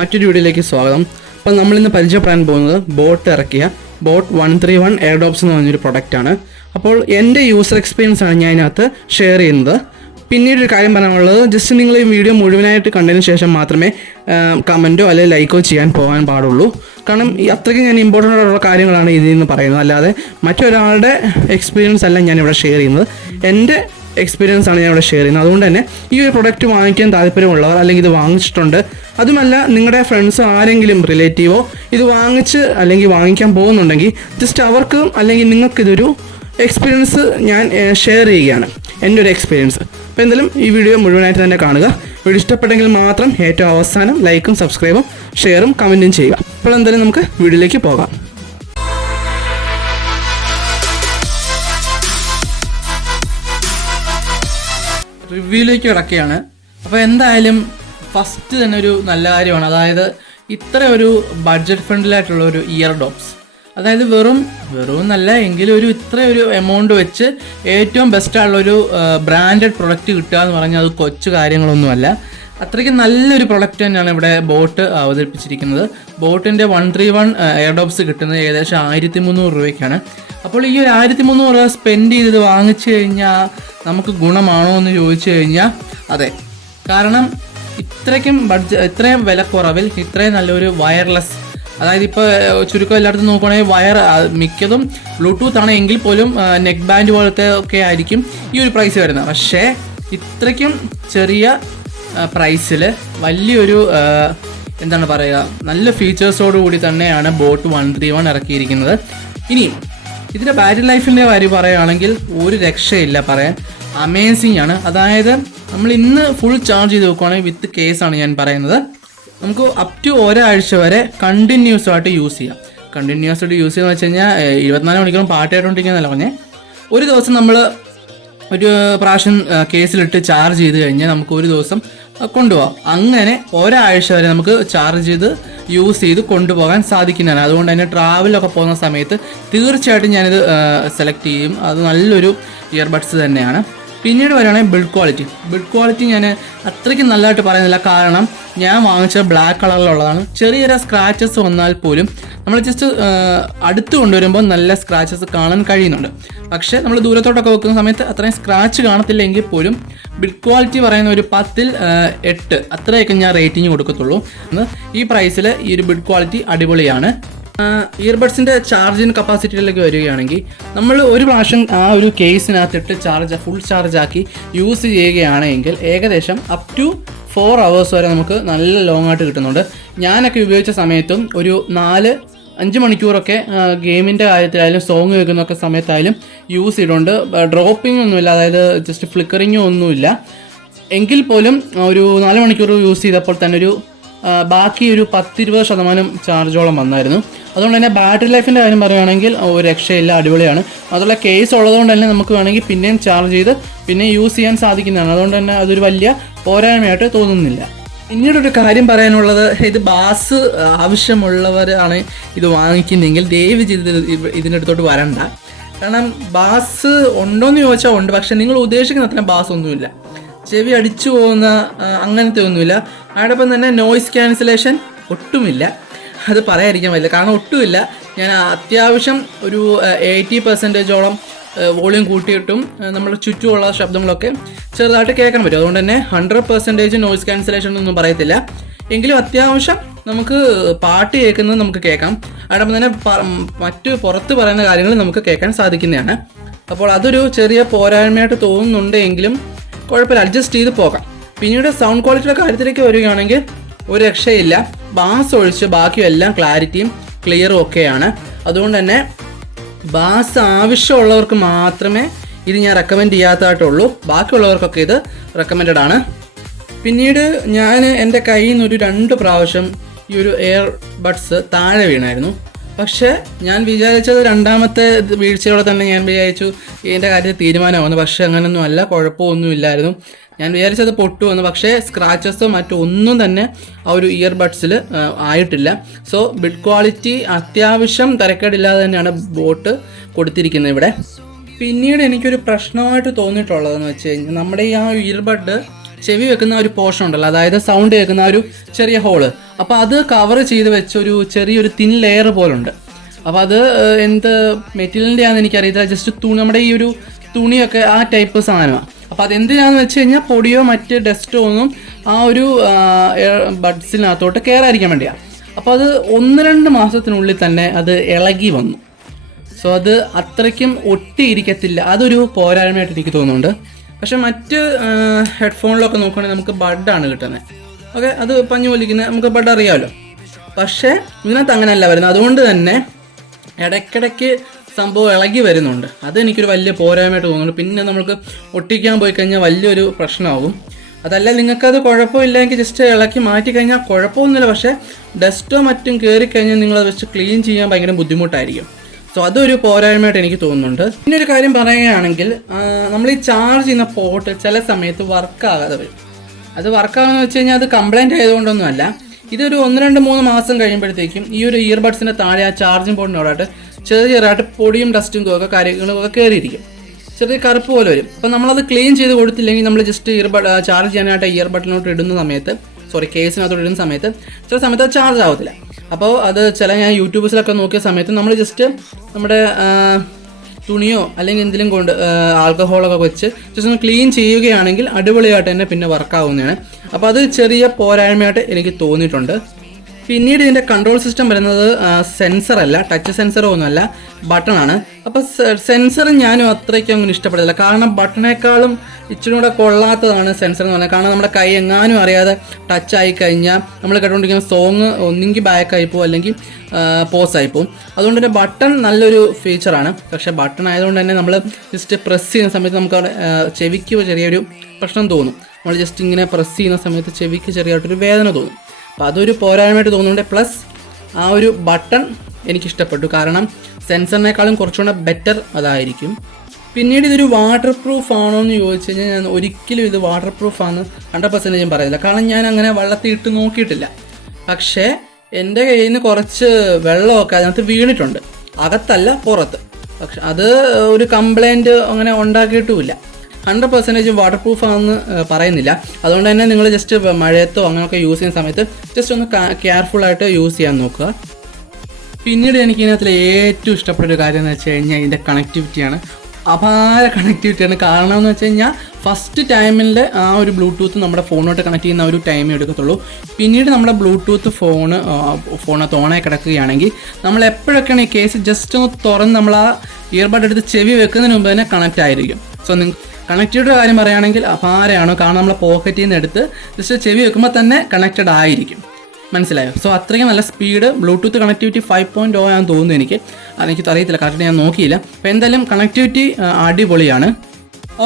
മറ്റൊരു വീഡിയോയിലേക്ക് സ്വാഗതം. അപ്പോൾ നമ്മളിന്ന് പരിചയപ്പെടാൻ പോകുന്നത് ബോട്ട് ഇറക്കിയ ബോട്ട് 131 എയർഡോപ്സ് എന്ന് പറഞ്ഞൊരു പ്രൊഡക്റ്റാണ്. അപ്പോൾ എൻ്റെ യൂസർ എക്സ്പീരിയൻസ് ആണ് ഞാൻ ഇതിനകത്ത് ഷെയർ ചെയ്യുന്നത്. പിന്നീട് ഒരു കാര്യം പറയാനുള്ളത്, ജസ്റ്റ് നിങ്ങൾ ഈ വീഡിയോ മുഴുവനായിട്ട് കണ്ടതിന് ശേഷം മാത്രമേ കമൻറ്റോ അല്ലെങ്കിൽ ലൈക്കോ ചെയ്യാൻ പോകാൻ പാടുള്ളൂ. കാരണം ഈ അത്രയ്ക്ക് ഞാൻ ഇമ്പോർട്ടൻ്റ് ആയിട്ടുള്ള കാര്യങ്ങളാണ് ഇതിൽ നിന്ന് പറയുന്നത്, അല്ലാതെ മറ്റൊരാളുടെ എക്സ്പീരിയൻസ് അല്ല ഞാനിവിടെ ഷെയർ ചെയ്യുന്നത്. എൻ്റെ എക്സ്പീരിയൻസ് ആണ് ഞാൻ ഇവിടെ ഷെയർ ചെയ്യുന്നത്. അതുകൊണ്ട് തന്നെ ഈ ഒരു പ്രൊഡക്റ്റ് വാങ്ങിക്കാൻ താല്പര്യമുള്ളവർ അല്ലെങ്കിൽ ഇത് വാങ്ങിച്ചിട്ടുണ്ട്, അതുമല്ല നിങ്ങളുടെ ഫ്രണ്ട്സ് ആരെങ്കിലും റിലേറ്റീവോ ഇത് വാങ്ങിച്ച് അല്ലെങ്കിൽ വാങ്ങിക്കാൻ പോകുന്നുണ്ടെങ്കിൽ ജസ്റ്റ് അവർക്കും അല്ലെങ്കിൽ നിങ്ങൾക്കിതൊരു എക്സ്പീരിയൻസ് ഞാൻ ഷെയർ ചെയ്യുകയാണ്, എൻ്റെ ഒരു എക്സ്പീരിയൻസ്. അപ്പോൾ എന്തായാലും ഈ വീഡിയോ മുഴുവനായിട്ട് തന്നെ കാണുക. വീഡിയോ ഇഷ്ടപ്പെട്ടെങ്കിൽ മാത്രം ഏറ്റവും അവസാനം ലൈക്കും സബ്സ്ക്രൈബും ഷെയറും കമൻറ്റും ചെയ്യുക. അപ്പോൾ എന്തായാലും നമുക്ക് വീഡിയോയിലേക്ക് പോകാം. റിവ്യൂയിലേക്ക് കിടക്കുകയാണ്. അപ്പോൾ എന്തായാലും ഫസ്റ്റ് തന്നെ ഒരു നല്ല കാര്യമാണ്, അതായത് ഇത്ര ഒരു ബഡ്ജറ്റ് ഫ്രണ്ട്ലിയായിട്ടുള്ള ഒരു ഇയർഡോപ്സ്, അതായത് വെറും നല്ല എങ്കിലും ഇത്ര ഒരു എമൗണ്ട് വെച്ച് ഏറ്റവും ബെസ്റ്റായുള്ളൊരു ബ്രാൻഡഡ് പ്രൊഡക്റ്റ് കിട്ടുക എന്ന് പറഞ്ഞാൽ അത് കൊച്ചു കാര്യങ്ങളൊന്നുമല്ല. അത്രയ്ക്ക് നല്ലൊരു പ്രൊഡക്റ്റ് തന്നെയാണ് ഇവിടെ ബോട്ട് അവതരിപ്പിച്ചിരിക്കുന്നത്. ബോട്ടിൻ്റെ 131 എയർഡോപ്സ് കിട്ടുന്നത് ഏകദേശം 1300 രൂപയ്ക്കാണ്. അപ്പോൾ ഈ ഒരു 1300 രൂപ സ്പെൻഡ് ചെയ്ത് വാങ്ങിച്ചു കഴിഞ്ഞാൽ നമുക്ക് ഗുണമാണോ എന്ന് ചോദിച്ചു കഴിഞ്ഞാൽ അതെ. കാരണം ഇത്രയും വിലക്കുറവിൽ ഇത്രയും നല്ലൊരു വയർലെസ്, അതായത് ഇപ്പോൾ ചുരുക്കം എല്ലായിടത്തും നോക്കുകയാണെങ്കിൽ മിക്കതും ബ്ലൂടൂത്ത് ആണ്, എങ്കിൽ പോലും നെക്ക് ബാൻഡ് പോലത്തെ ഒക്കെ ആയിരിക്കും ഈ ഒരു പ്രൈസ് വരുന്നത്. പക്ഷേ ഇത്രയ്ക്കും ചെറിയ പ്രൈസിൽ വലിയൊരു എന്താണ് പറയുക, നല്ല ഫീച്ചേഴ്സോടു കൂടി തന്നെയാണ് ബോട്ട് 131 ഇറക്കിയിരിക്കുന്നത്. ഇനിയും ഇതിൻ്റെ ബാറ്ററി ലൈഫിൻ്റെ കാര്യം പറയുകയാണെങ്കിൽ ഒരു രക്ഷയില്ല, പറയാൻ അമേസിങ് ആണ്. അതായത് നമ്മൾ ഇന്ന് ഫുൾ ചാർജ് ചെയ്ത് നോക്കുകയാണെങ്കിൽ വിത്ത് കേസാണ് ഞാൻ പറയുന്നത്, നമുക്ക് അപ് ടു ഒരാഴ്ച വരെ കണ്ടിന്യൂസ് ആയിട്ട് യൂസ് ചെയ്യാം. കണ്ടിന്യൂസ് ആയിട്ട് യൂസ് ചെയ്യുക വെച്ച് കഴിഞ്ഞാൽ 24 മണിക്കൂറും പാട്ട് കേട്ടോണ്ടിരിക്കുന്നതല്ല പറഞ്ഞേ. ഒരു ദിവസം നമ്മൾ ഒരു പ്രാവശ്യം കേസിലിട്ട് ചാർജ് ചെയ്ത് കഴിഞ്ഞാൽ നമുക്ക് ഒരു ദിവസം കൊണ്ടുപോകാം. അങ്ങനെ ഒരാഴ്ച വരെ നമുക്ക് ചാർജ് ചെയ്ത് യൂസ് ചെയ്ത് കൊണ്ടുപോകാൻ സാധിക്കുന്നതാണ്. അതുകൊണ്ട് തന്നെ ട്രാവലൊക്കെ പോകുന്ന സമയത്ത് തീർച്ചയായിട്ടും ഞാനിത് സെലക്ട് ചെയ്യും. അത് നല്ലൊരു ഇയർബഡ്സ് തന്നെയാണ്. പിന്നീട് വരികയാണെങ്കിൽ ബിൽഡ് ക്വാളിറ്റി ഞാൻ അത്രയ്ക്ക് നല്ലതായിട്ട് പറയുന്നില്ല, കാരണം ഞാൻ വാങ്ങിച്ച ബ്ലാക്ക് കളറിലുള്ളതാണ്. ചെറിയ സ്ക്രാച്ചസ് വന്നാൽ പോലും നമ്മൾ ജസ്റ്റ് അടുത്ത് കൊണ്ടുവരുമ്പോൾ നല്ല സ്ക്രാച്ചസ് കാണാൻ കഴിയുന്നുണ്ട്. പക്ഷേ നമ്മൾ ദൂരത്തോട്ടൊക്കെ വെക്കുന്ന സമയത്ത് അത്രയും സ്ക്രാച്ച് കാണത്തില്ല എങ്കിൽ പോലും ബിൽഡ് ക്വാളിറ്റി പറയുന്ന ഒരു 10ൽ 8 അത്രയൊക്കെ ഞാൻ റേറ്റിംഗ് കൊടുക്കത്തുള്ളൂ. ഈ പ്രൈസിൽ ഈ ഒരു ബിൽഡ് ക്വാളിറ്റി അടിപൊളിയാണ്. ഇയർബഡ്സിൻ്റെ ചാർജിങ് കപ്പാസിറ്റിയിലേക്ക് വരികയാണെങ്കിൽ നമ്മൾ ഒരു പ്രാവശ്യം ആ ഒരു കേസിനകത്തിട്ട് ഫുൾ ചാർജ് ആക്കി യൂസ് ചെയ്യുകയാണെങ്കിൽ ഏകദേശം അപ് ടു 4 hours വരെ നമുക്ക് നല്ല ലോങ് ആയിട്ട് കിട്ടുന്നുണ്ട്. ഞാനൊക്കെ ഉപയോഗിച്ച സമയത്തും ഒരു 4-5 മണിക്കൂറൊക്കെ ഗെയിമിൻ്റെ കാര്യത്തിലായാലും സോങ് കേൾക്കുന്നൊക്കെ സമയത്തായാലും യൂസ് ചെയ്തുകൊണ്ട് ഡ്രോപ്പിംഗ് ഒന്നുമില്ല, അതായത് ജസ്റ്റ് ഫ്ലിക്കറിങ്ങും ഒന്നുമില്ല. എങ്കിൽ പോലും ഒരു 4 മണിക്കൂർ യൂസ് ചെയ്തപ്പോൾ തന്നെ ബാക്കി ഒരു 10-20% ചാർജോളം വന്നായിരുന്നു. അതുകൊണ്ട് തന്നെ ബാറ്ററി ലൈഫിൻ്റെ കാര്യം പറയുകയാണെങ്കിൽ ഒരു രക്ഷയില്ല, അടിപൊളിയാണ്. അതുള്ള കേസ് ഉള്ളതുകൊണ്ട് തന്നെ നമുക്ക് വേണമെങ്കിൽ പിന്നെയും ചാർജ് ചെയ്ത് പിന്നെ യൂസ് ചെയ്യാൻ സാധിക്കുന്നതാണ്. അതുകൊണ്ട് തന്നെ അതൊരു വലിയ പോരായ്മയായിട്ട് തോന്നുന്നില്ല. പിന്നീടൊരു കാര്യം പറയാനുള്ളത്, ഇത് ബാസ് ആവശ്യമുള്ളവരാണ് ഇത് വാങ്ങിക്കുന്നതെങ്കിൽ ദയവ് ചെയ്ത് ഇതിൻ്റെ അടുത്തോട്ട് വരണ്ട. കാരണം ബാസ് ഉണ്ടോയെന്ന് ചോദിച്ചാൽ ഉണ്ട്, പക്ഷേ നിങ്ങൾ ഉദ്ദേശിക്കുന്ന അത്ര ബാസ് ഒന്നുമില്ല, ചെവി അടിച്ചു പോകുന്ന അങ്ങനത്തെ ഒന്നുമില്ല. അതോടൊപ്പം തന്നെ നോയിസ് ക്യാൻസലേഷൻ ഒട്ടുമില്ല, അത് പറയാതിരിക്കാൻ പറ്റില്ല, കാരണം ഒട്ടുമില്ല. ഞാൻ അത്യാവശ്യം ഒരു 80% വോളിയം കൂട്ടിയിട്ടും നമ്മുടെ ചുറ്റുമുള്ള ശബ്ദങ്ങളൊക്കെ ചെറുതായിട്ട് കേൾക്കാൻ പറ്റും. അതുകൊണ്ട് തന്നെ 100% നോയിസ് ക്യാൻസലേഷൻ ഒന്നും പറയത്തില്ല, എങ്കിലും അത്യാവശ്യം നമുക്ക് പാട്ട് കേൾക്കുന്നത് നമുക്ക് കേൾക്കാം. അതോടൊപ്പം തന്നെ മറ്റു പുറത്ത് പറയുന്ന കാര്യങ്ങൾ നമുക്ക് കേൾക്കാൻ സാധിക്കുന്നതാണ്. അപ്പോൾ അതൊരു ചെറിയ പോരായ്മയായിട്ട് തോന്നുന്നുണ്ടെങ്കിലും കുഴപ്പമില്ല, അഡ്ജസ്റ്റ് ചെയ്ത് പോകാം. പിന്നീട് സൗണ്ട് ക്വാളിറ്റിയുടെ കാര്യത്തിലേക്ക് വരികയാണെങ്കിൽ ഒരു രക്ഷയില്ല, ബാസ് ഒഴിച്ച് ബാക്കിയെല്ലാം ക്ലാരിറ്റിയും ക്ലിയറും ഒക്കെയാണ്. അതുകൊണ്ട് തന്നെ ബാസ് ആവശ്യമുള്ളവർക്ക് മാത്രമേ ഇത് ഞാൻ റെക്കമെൻഡ് ചെയ്യാത്തതായിട്ടുള്ളൂ, ബാക്കിയുള്ളവർക്കൊക്കെ ഇത് റെക്കമെൻഡഡ് ആണ്. പിന്നീട് ഞാൻ എൻ്റെ കയ്യിൽ നിന്ന് ഒരു 2 പ്രാവശ്യം ഈ ഒരു എയർബഡ്സ് താഴെ വീണായിരുന്നു. പക്ഷേ ഞാൻ വിചാരിച്ചത് രണ്ടാമത്തെ വീഴ്ചയോടെ തന്നെ ഞാൻ വിചാരിച്ചു ഇതിൻ്റെ കാര്യത്തിൽ തീരുമാനമാകുന്നു. പക്ഷേ അങ്ങനെയൊന്നും അല്ല, കുഴപ്പമൊന്നുമില്ലായിരുന്നു. ഞാൻ വിചാരിച്ചത് പൊട്ടുവന്നു, പക്ഷേ സ്ക്രാച്ചസോ മറ്റൊന്നും തന്നെ ആ ഒരു ഇയർബഡ്സിൽ ആയിട്ടില്ല. സോ ബിൽഡ് ക്വാളിറ്റി അത്യാവശ്യം തരക്കേടില്ലാതെ തന്നെയാണ് ബോട്ട് കൊടുത്തിരിക്കുന്നത് ഇവിടെ. പിന്നീട് എനിക്കൊരു പ്രശ്നമായിട്ട് തോന്നിയിട്ടുള്ളതെന്ന് വെച്ച് കഴിഞ്ഞാൽ, നമ്മുടെ ഈ ആ ഇയർബഡ് ചെവി വെക്കുന്ന ഒരു പോർഷൻ ഉണ്ടല്ലോ, അതായത് സൗണ്ട് കേൾക്കുന്ന ഒരു ചെറിയ ഹോള്, അപ്പോൾ അത് കവർ ചെയ്ത് വെച്ചൊരു ചെറിയൊരു തിൻ ലെയർ പോലുണ്ട്. അപ്പോൾ അത് എന്ത് മെറ്റീരിയലിൻ്റെ ആണെന്ന് എനിക്കറിയത്തില്ല. ജസ്റ്റ് തുണി, നമ്മുടെ ഈ ഒരു തുണിയൊക്കെ ആ ടൈപ്പ് സാധനമാണ്. അപ്പോൾ അതെന്തിനാണെന്ന് വെച്ച് കഴിഞ്ഞാൽ പൊടിയോ മറ്റ് ഡസ്റ്റോ ഒന്നും ആ ഒരു ബഡ്സിനകത്തോട്ട് കയറാതിരിക്കാൻ വേണ്ടിയാണ്. അപ്പോൾ അത് 1-2 മാസത്തിനുള്ളിൽ തന്നെ അത് ഇളകി വന്നു. സോ അത് അത്രയ്ക്കും ഒട്ടിയിരിക്കത്തില്ല. അതൊരു പോരായ്മയായിട്ട് എനിക്ക് തോന്നുന്നുണ്ട്. പക്ഷെ മറ്റ് ഹെഡ്ഫോണിലൊക്കെ നോക്കുകയാണെങ്കിൽ നമുക്ക് ബഡാണ് കിട്ടുന്നത്. ഓക്കെ, അത് പഞ്ഞു വലിക്കുന്നത് നമുക്ക് ബഡ് അറിയാമല്ലോ. പക്ഷേ ഇതിനകത്ത് അങ്ങനെയല്ല വരുന്നത്. അതുകൊണ്ട് തന്നെ ഇടയ്ക്കിടയ്ക്ക് സംഭവം ഇളകി വരുന്നുണ്ട്. അതെനിക്കൊരു വലിയ പോരായ്മയായിട്ട് തോന്നുന്നുണ്ട്. പിന്നെ നമുക്ക് ഒട്ടിക്കാൻ പോയി കഴിഞ്ഞാൽ വലിയൊരു പ്രശ്നമാകും. അതല്ല നിങ്ങൾക്കത് കുഴപ്പമില്ലെങ്കിൽ ജസ്റ്റ് ഇളക്കി മാറ്റി കഴിഞ്ഞാൽ കുഴപ്പമൊന്നുമില്ല. പക്ഷേ ഡസ്റ്റോ മറ്റും കയറിക്കഴിഞ്ഞാൽ നിങ്ങളത് വെച്ച് ക്ലീൻ ചെയ്യാൻ ഭയങ്കര ബുദ്ധിമുട്ടായിരിക്കും. സോ അതൊരു പോരായ്മയായിട്ട് എനിക്ക് തോന്നുന്നുണ്ട്. പിന്നെ ഒരു കാര്യം പറയുകയാണെങ്കിൽ, നമ്മൾ ഈ ചാർജ് ചെയ്യുന്ന പോർട്ട് ചില സമയത്ത് വർക്കാകാതെ വരും. അത് വർക്കാകുമെന്ന് വെച്ച് കഴിഞ്ഞാൽ അത് കംപ്ലൈൻറ്റ് ആയതുകൊണ്ടൊന്നുമല്ല. ഇതൊരു 1-2-3 മാസം കഴിയുമ്പോഴത്തേക്കും ഈ ഒരു ഇയർബഡ്സിൻ്റെ താഴെ ആ ചാർജിങ് പോർട്ടിനോടായിട്ട് ചെറിയതായിട്ട് പൊടിയും ഡസ്റ്റും ഒക്കെ കാര്യങ്ങളൊക്കെ കയറിയിരിക്കും. ചെറിയ കറുപ്പ് പോലെ വരും. അപ്പോൾ നമ്മളത് ക്ലീൻ ചെയ്ത് കൊടുത്തില്ലെങ്കിൽ നമ്മൾ ജസ്റ്റ് ചാർജ് ചെയ്യാനായിട്ട് ഇയർബഡിനോട്ട് ഇടുന്ന സമയത്ത്, കേസിനകത്തോട്ട് ഇടുന്ന സമയത്ത് ചില സമയത്ത് അത് ചാർജ് ആവത്തില്ല. അപ്പോൾ അത് ഞാൻ യൂട്യൂബ്സിലൊക്കെ നോക്കിയ സമയത്ത് നമ്മൾ ജസ്റ്റ് നമ്മുടെ തുണിയോ അല്ലെങ്കിൽ എന്തെങ്കിലും കൊണ്ട് ആൽക്കഹോളൊക്കെ വെച്ച് ജസ്റ്റ് ഒന്ന് ക്ലീൻ ചെയ്യുകയാണെങ്കിൽ അടിപൊളിയായിട്ട് തന്നെ പിന്നെ വർക്കാവുന്നതാണ്. അപ്പോൾ അത് ചെറിയ പോരായ്മയായിട്ട് എനിക്ക് തോന്നിയിട്ടുണ്ട്. പിന്നീട് ഇതിൻ്റെ കൺട്രോൾ സിസ്റ്റം വരുന്നത് സെൻസറല്ല, ടച്ച് സെൻസറോ ഒന്നുമല്ല, ബട്ടണാണ്. അപ്പോൾ സെൻസർ ഞാനും അത്രയ്ക്ക് അങ്ങനെ ഇഷ്ടപ്പെടില്ല. കാരണം ബട്ടണേക്കാളും ഇച്ചിരി കൂടെ കൊള്ളാത്തതാണ് സെൻസർ എന്ന് പറഞ്ഞാൽ. കാരണം നമ്മുടെ കൈ എങ്ങാനും അറിയാതെ ടച്ച് ആയി കഴിഞ്ഞാൽ നമ്മൾ കേട്ടുകൊണ്ടിരിക്കുന്ന സോങ് ഒന്നെങ്കിൽ ബാക്കായി പോകും അല്ലെങ്കിൽ പോസ് ആയി പോകും. അതുകൊണ്ട് തന്നെ ബട്ടൺ നല്ലൊരു ഫീച്ചറാണ്. പക്ഷേ ബട്ടൺ ആയതുകൊണ്ട് തന്നെ നമ്മൾ ജസ്റ്റ് പ്രസ് ചെയ്യുന്ന സമയത്ത് നമുക്ക് അവിടെ ചെവിക്ക് ചെറിയൊരു പ്രശ്നം തോന്നും. നമ്മൾ ജസ്റ്റ് ഇങ്ങനെ പ്രസ് ചെയ്യുന്ന സമയത്ത് ചെവിക്ക് ചെറിയായിട്ടൊരു വേദന തോന്നും. അപ്പോൾ അതൊരു പോരായ്മയായിട്ട് തോന്നുന്നുണ്ട്. പ്ലസ് ആ ഒരു ബട്ടൺ എനിക്കിഷ്ടപ്പെട്ടു. കാരണം സെൻസറിനേക്കാളും കുറച്ചുകൂടെ ബെറ്റർ അതായിരിക്കും. പിന്നീട് ഇതൊരു വാട്ടർ പ്രൂഫ് ആണോ എന്ന് ചോദിച്ചു കഴിഞ്ഞാൽ ഞാൻ ഒരിക്കലും ഇത് വാട്ടർ പ്രൂഫ് ആണെന്ന് 100% ഞാൻ പറയുന്നില്ല. കാരണം ഞാൻ അങ്ങനെ വെള്ളത്തിൽ ഇട്ട് നോക്കിയിട്ടില്ല. പക്ഷേ എൻ്റെ കയ്യിൽ നിന്ന് കുറച്ച് വെള്ളമൊക്കെ അതിനകത്ത് വീണിട്ടുണ്ട്, അകത്തല്ല പുറത്ത്. പക്ഷെ അത് ഒരു കംപ്ലൈൻറ്റ് അങ്ങനെ ഉണ്ടാക്കിയിട്ടുമില്ല. 100% വാട്ടർ പ്രൂഫ് ആണെന്ന് പറയുന്നില്ല. അതുകൊണ്ട് തന്നെ നിങ്ങൾ ജസ്റ്റ് മഴയത്തോ അങ്ങനെയൊക്കെ യൂസ് ചെയ്യുന്ന സമയത്ത് ജസ്റ്റ് ഒന്ന് കെയർഫുള്ളായിട്ട് യൂസ് ചെയ്യാൻ നോക്കുക. പിന്നീട് എനിക്ക് ഇതിനകത്തിൽ ഏറ്റവും ഇഷ്ടപ്പെട്ട ഒരു കാര്യം എന്ന് വെച്ച് കഴിഞ്ഞാൽ ഇതിൻ്റെ കണക്ടിവിറ്റിയാണ്. അപാര കണക്ടിവിറ്റിയാണ്. കാരണം എന്ന് വെച്ച് കഴിഞ്ഞാൽ ഫസ്റ്റ് ടൈമിൽ ആ ഒരു ബ്ലൂടൂത്ത് നമ്മുടെ ഫോണിലോട്ട് കണക്ട് ചെയ്യുന്ന ഒരു ടൈമേ എടുക്കത്തുള്ളൂ. പിന്നീട് നമ്മുടെ ബ്ലൂടൂത്ത് ഫോണത്ത് ഓണായി കിടക്കുകയാണെങ്കിൽ നമ്മൾ എപ്പോഴൊക്കെയാണ് ഈ കേസ് ജസ്റ്റ് ഒന്ന് തുറന്ന് നമ്മൾ ആ ഇയർബഡ് എടുത്ത് ചെവി വെക്കുന്നതിന് മുമ്പ് തന്നെ കണക്റ്റ് ആയിരിക്കും. സോ കണക്റ്റിവിറ്റിയുടെ കാര്യം പറയുകയാണെങ്കിൽ അപാരമാണ്. കാരണം നമ്മളെ പോക്കറ്റിൽ നിന്ന് എടുത്ത് ജസ്റ്റ് ചെവി വെക്കുമ്പോൾ തന്നെ കണക്റ്റഡ് ആയിരിക്കും. മനസ്സിലായോ? സോ അത്രയും നല്ല സ്പീഡ്. ബ്ലൂടൂത്ത് കണക്ടിവിറ്റി 5.0 ആണെന്ന് തോന്നുന്നു എനിക്ക് അറിയത്തില്ല, കറക്റ്റ് ഞാൻ നോക്കിയില്ല. അപ്പോൾ എന്തായാലും കണക്ടിവിറ്റി അടിപൊളിയാണ്.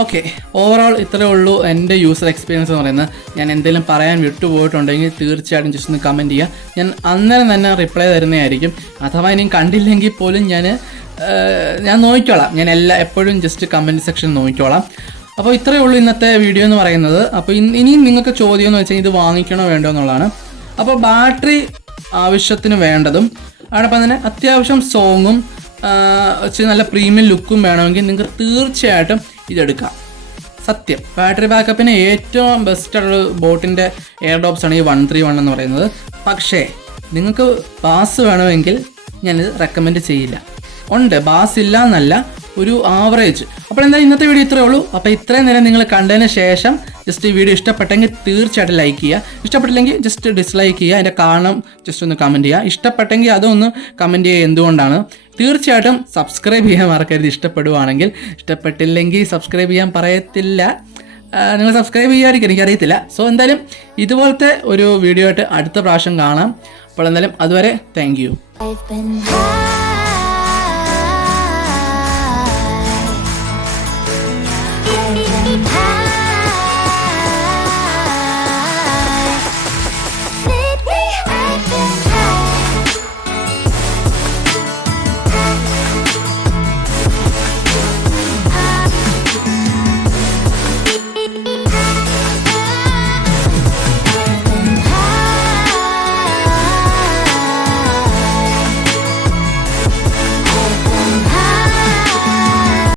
ഓക്കെ, ഓവറോൾ ഇത്രയേ ഉള്ളൂ എൻ്റെ യൂസർ എക്സ്പീരിയൻസ് എന്ന് പറയുന്നത്. ഞാൻ എന്തെങ്കിലും പറയാൻ വിട്ടുപോയിട്ടുണ്ടെങ്കിൽ തീർച്ചയായിട്ടും ജസ്റ്റ് ഒന്ന് കമൻറ്റ് ചെയ്യുക. ഞാൻ അന്നേരം തന്നെ റിപ്ലൈ തരുന്നതായിരിക്കും. അഥവാ ഇനിയും കണ്ടില്ലെങ്കിൽ പോലും ഞാൻ നോക്കിക്കോളാം. ഞാൻ എപ്പോഴും ജസ്റ്റ് കമൻറ്റ് സെക്ഷൻ നോക്കിക്കോളാം. അപ്പോൾ ഇത്രയേ ഉള്ളൂ ഇന്നത്തെ വീഡിയോ എന്ന് പറയുന്നത്. അപ്പോൾ ഇനിയും നിങ്ങൾക്ക് ചോദ്യം എന്ന് വെച്ചാൽ ഇത് വാങ്ങിക്കണോ വേണ്ടോ എന്നുള്ളതാണ്. അപ്പോൾ ബാറ്ററി ആവശ്യത്തിന് വേണ്ടതും അതോടൊപ്പം തന്നെ അത്യാവശ്യം സോങ്ങും നല്ല പ്രീമിയം ലുക്കും വേണമെങ്കിൽ നിങ്ങൾക്ക് തീർച്ചയായിട്ടും ഇതെടുക്കാം. സത്യം, ബാറ്ററി ബാക്കപ്പിന് ഏറ്റവും ബെസ്റ്റുള്ള ബോട്ടിൻ്റെ എയർഡോപ്സ് ആണ് ഈ 131 എന്ന് പറയുന്നത്. പക്ഷേ നിങ്ങൾക്ക് ബാസ് വേണമെങ്കിൽ ഞാനിത് റെക്കമെൻഡ് ചെയ്യില്ല. ഉണ്ട്, ബാസ് ഇല്ല എന്നല്ല, ഒരു ആവറേജ്. അപ്പോൾ എന്തായാലും ഇന്നത്തെ വീഡിയോ ഇത്രയേ ഉള്ളൂ. അപ്പോൾ ഇത്രയും നേരം നിങ്ങൾ കണ്ടതിന് ശേഷം ജസ്റ്റ് ഈ വീഡിയോ ഇഷ്ടപ്പെട്ടെങ്കിൽ തീർച്ചയായിട്ടും ലൈക്ക് ചെയ്യുക. ഇഷ്ടപ്പെട്ടില്ലെങ്കിൽ ജസ്റ്റ് ഡിസ്ലൈക്ക് ചെയ്യുക. അതിൻ്റെ കാരണം ജസ്റ്റ് ഒന്ന് കമൻറ്റ് ചെയ്യുക. ഇഷ്ടപ്പെട്ടെങ്കിൽ അതൊന്ന് കമൻറ്റ് ചെയ്യുക എന്തുകൊണ്ടാണ്. തീർച്ചയായിട്ടും സബ്സ്ക്രൈബ് ചെയ്യാൻ മറക്കരുത് ഇഷ്ടപ്പെടുവാണെങ്കിൽ. ഇഷ്ടപ്പെട്ടില്ലെങ്കിൽ സബ്സ്ക്രൈബ് ചെയ്യാൻ പറയത്തില്ല, നിങ്ങൾ സബ്സ്ക്രൈബ് ചെയ്യാതിരിക്കും, എനിക്കറിയത്തില്ല. സോ എന്തായാലും ഇതുപോലത്തെ ഒരു വീഡിയോ ആയിട്ട് അടുത്ത പ്രാവശ്യം കാണാം. അപ്പോൾ എന്തായാലും അതുവരെ താങ്ക് യു.